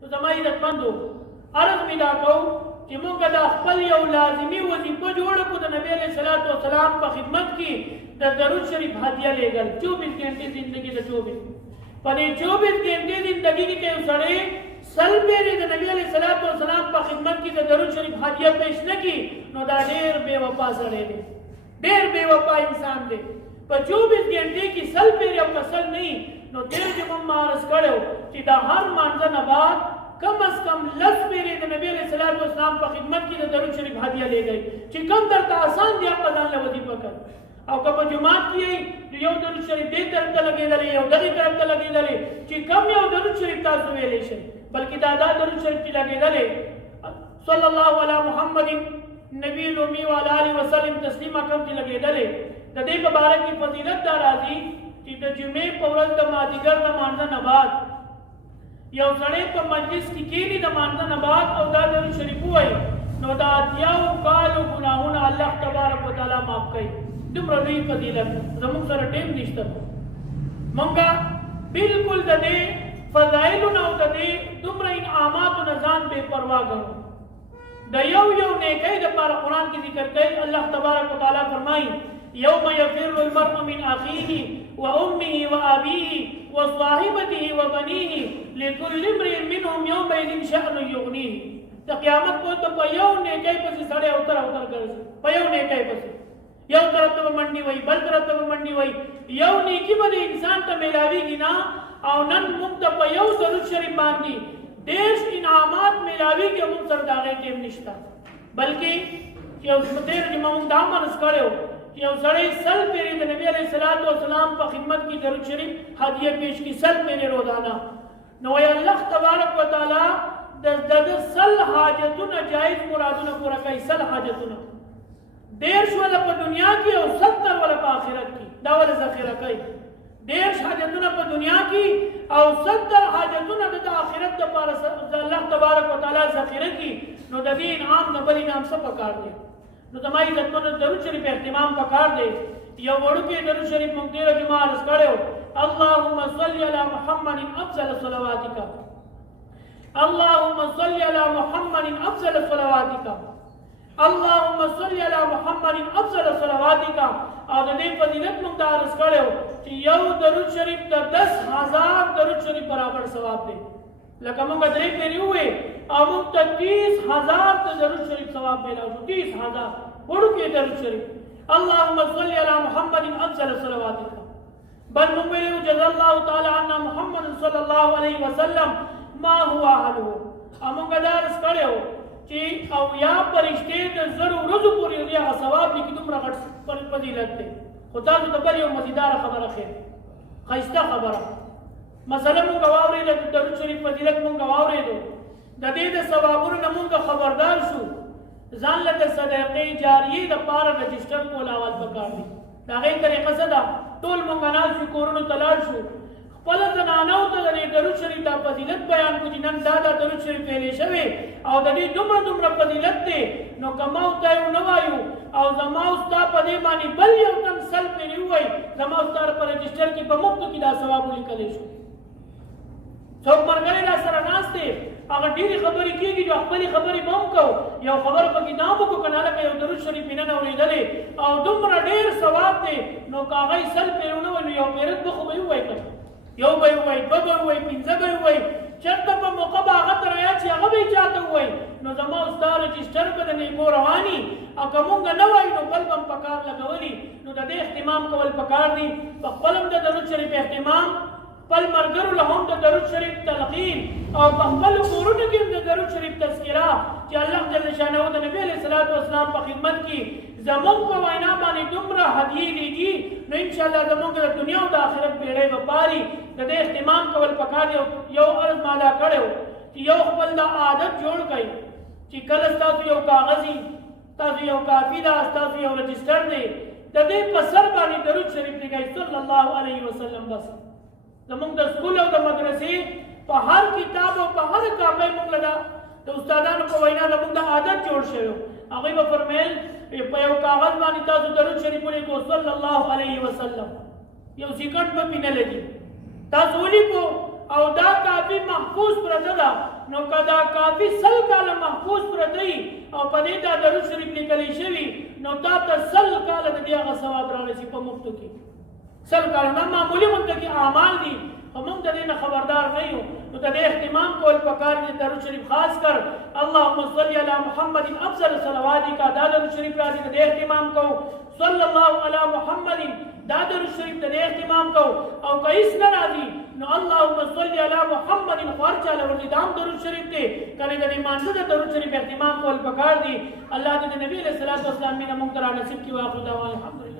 نو زما عزتمندو عرض مې دا کوو چې موږ دا خپل یو لازمي وظیفه جوړه کړو د نبی علیه الصلاۃ والسلام په خدمت کې د درود شریف هدیه لېږل 24 घंटे زندگی د 24 په دې 24 घंटे زندگی کې یو سړی سل پیرې د نبی علیه الصلاۃ والسلام په خدمت کې د درود شریف هدیه پیش نه کړي نو دا ډېر بې وفا سړی دی ډېر بې وفا انسان دی په 24 घंटे کې سل پیرې او کسل نه نو ډېر چې موږ عرض کړو چې دا هر مانځه نه بعد کم از کم لس پیرې د نبی علیه الصلاۃ والسلام په خدمت کې د درود شریف هدیه لېږئ چې کم درته آسان دی هغه ځان له وظیفه کړ او که په جماعت کې یو درود شریف دې طرف ته لګېدلی یو دغې طرف ته لګېدلی چې کم یو درود شریف تاسو ویلی شئ بلکې دا درود شریف چې لګېدلی صلی الله علی محمد نبی الامی وعلی آله وسلم تسلیمه کم چې لګېدلی د دې په باره کې فضیلت دا راځي چې د جمعې په ورځ د مازدیګر د مانځه نه بعد یو سړی په مجلس کې کېني د مانځه نه بعد او دا درود شریف ووایي نو د اتیاو کالو ګناهونه الله تبارک وتعالی معاف کوي دومره لوی فضیلت زموږ سره ټیم نشته موږ بالکل د دې فضایلو نه او د دې دومره انعاماتو نه ځان بې پروا ګڼو د یو نیکۍ دپاره قرآن کې ذکر کوي الله تبارک وتعالی فرمایي یوم یفر المرء من اخیه وامه وابیه وصاحبته وبنیه لكل امرئ منهم یومئذ شأن یغنیه د قیامت په یو نیکۍ پسې سړی اوتر ګرځي په یو نیکۍ پسې یو طرف ته منډي وای بل طرف ته منډي وای یو نیکی به انسان ته ملاویږي نه او نن موږ ته په یو درود شریف باندې ډېر انعامات ملاویږي او موږ سره د هغې ټیم نشته بلکې یو ډېر چې موږ دا مرض کړی یو سړی سل پیرې د نبی علیه الصلاۃ والسلام په خدمت کې درود شریف هدیه پیش کړي سل پیرې روزانه نو وایي الله تبارک وتعالی د سل حاجتونه جایز مرادونه پوره کوي سل حاجتونه ډېر شوله په دنیا کې او 70 وله په آخرت کې دا ولې ذخیره کوي ډېر حاجتونه په دنیا کې او 70 حاجتونه د آخرت دپاره الله تبارک وتعالی ذخیره کړي نو د دې انعام نه بل انعام څه پکار دی نو زما عزتمنو درود شریف اهتمام پکار دی یو وړوکی درود شریف موږ ډېره جمعه عرض کړی اللهم صل علی محمد افضل صلواتک اللهم صل علی محمد افضل صلواتک اللهم صل علی محمد افضل صلواتک او د دې فضیلت موږ ته عرض کړی چې یو درود شریف د 10,000 درود شریف برابر ثواب دی لکه موږ درې پیرې ووایې او موږ ته 30,000 ته درود شریف ثواب میلاو شو 30,000 وړوکی درود شریف اللهم صل علی محمد افضل صلواتک بل موږ ویلو جزا الله تعالی عنا محمد صلی الله علیه وسلم ما هو اهله او موږ دا عرض کړی چې او یا پرشتې د زرو ورځو پورې د هغه ثواب لیکي دومره غټ فضیلت دی خو تاسو ته بل یو مزیداره خبره ښیم ښایسته خبره مثلا موږ واورېده د درود شریف فضیلت موږ واورېدو د دې د ثوابونو نه موږ خبردار شو ځان له د صدقې جاریې دپاره رجسټر کول اول پکار دي د هغې طریقه څه ده ټول موږ ناست شو کورونو ته لاړ شو خپله زنانو ته د دې درود شریف دا فضیلت بیان کړو چې نن دا درود شریف ویلې شوی او د دې دومره فضیلت دی نو که ما ورته یو نه وایو او زما او ستا په دې باندې بل یو تن سل پیرې ووایي زما او ستا په رجسټر کې په مفتو کې دا ثواب ولیکلی شو څوک ملګری را سره ناست دی هغه ډېرې خبرې کېږي چې خپلې خبرې به هم کوو یو خبره پکې دا هم وکړو که نه لکه یو درود شریف مې نن اورېدلی او دومره ډېر ثواب دی نو که هغه یې سل پیرې ونه وایي نو یو پیرت به خو به یې ووایي که یو به یې ووایي دوه به یې ووایي پنځه به یې ووایي چېرته په موقع به هغه ته رایاد شي هغه به یې چاته ووایي نو زما او ستا رجسټر به د نیکو رواني او که مونږ نه وایو نو بل به هم په کار لګولي نو د دې اهتمام کول پکار دي په خپل هم د درود شریف اهتمام خپل ملګرو له هم د درود شریف تلقین او په خپلو کورونو کې هم د درود شریف تذکره چې الله جل شانه د نبي علیه الصلاۃ والسلام په خدمت کې زموږ په وینا باندې دومره هدیې لیږي نو انشاءالله زموږ د دنیا او د آخرت بیړۍ به پاري د دې اهتمام کول پکار دی یو عرض ما دا کړی چې یو خپل دا عادت جوړ کړئ چې کله ستاسو یو کاغذي ستاسو یو کاپي ده ستاسو یو رجسټر دی د دې په سر باندې درود شریف لیکئ صلی الله علیه وسلم بس زموږ د سکول او د مدرسې په هر کتاب او په هر کاپۍ موږ له د استادانو په وینا زموږ د عادت جوړ شوی هغوی به فرمیل په یو کاغذ باندې تاسو درود شریف ولیکو صلی الله علیه وسلم یو سیکنډ به پې نه لګي تاسو ولیکو او دا کافی محفوظ پرته ده نو که دا کافی 100 کاله محفوظ پرته وي او په دې دا درود شریف لیکلی شوي نو تا ته 100 کاله د دې هغه ثواب رارسي په مفتو کې 100 کاله نه معمولي مونږ کې اعمال دي او موږ د دې نه خبردار نه یو نو د دې اهتمام کول پکار دي درود شریف خاص کر اللهم صل علی محمد افضل صلواتک دا درود شریف راځي د دې اهتمام کو صلی الله علی محمد دا درود شریف د دې اهتمام کو او کایس نه راځي نو اللهم صل علی محمد خرچ علی ورته دام درود شریف ته کله د ایمان د درود شریف اهتمام کول پکار دي الله دې نبی علیہ الصلوۃ والسلام موږ ته نصیب کړي واخر دا الحمدلله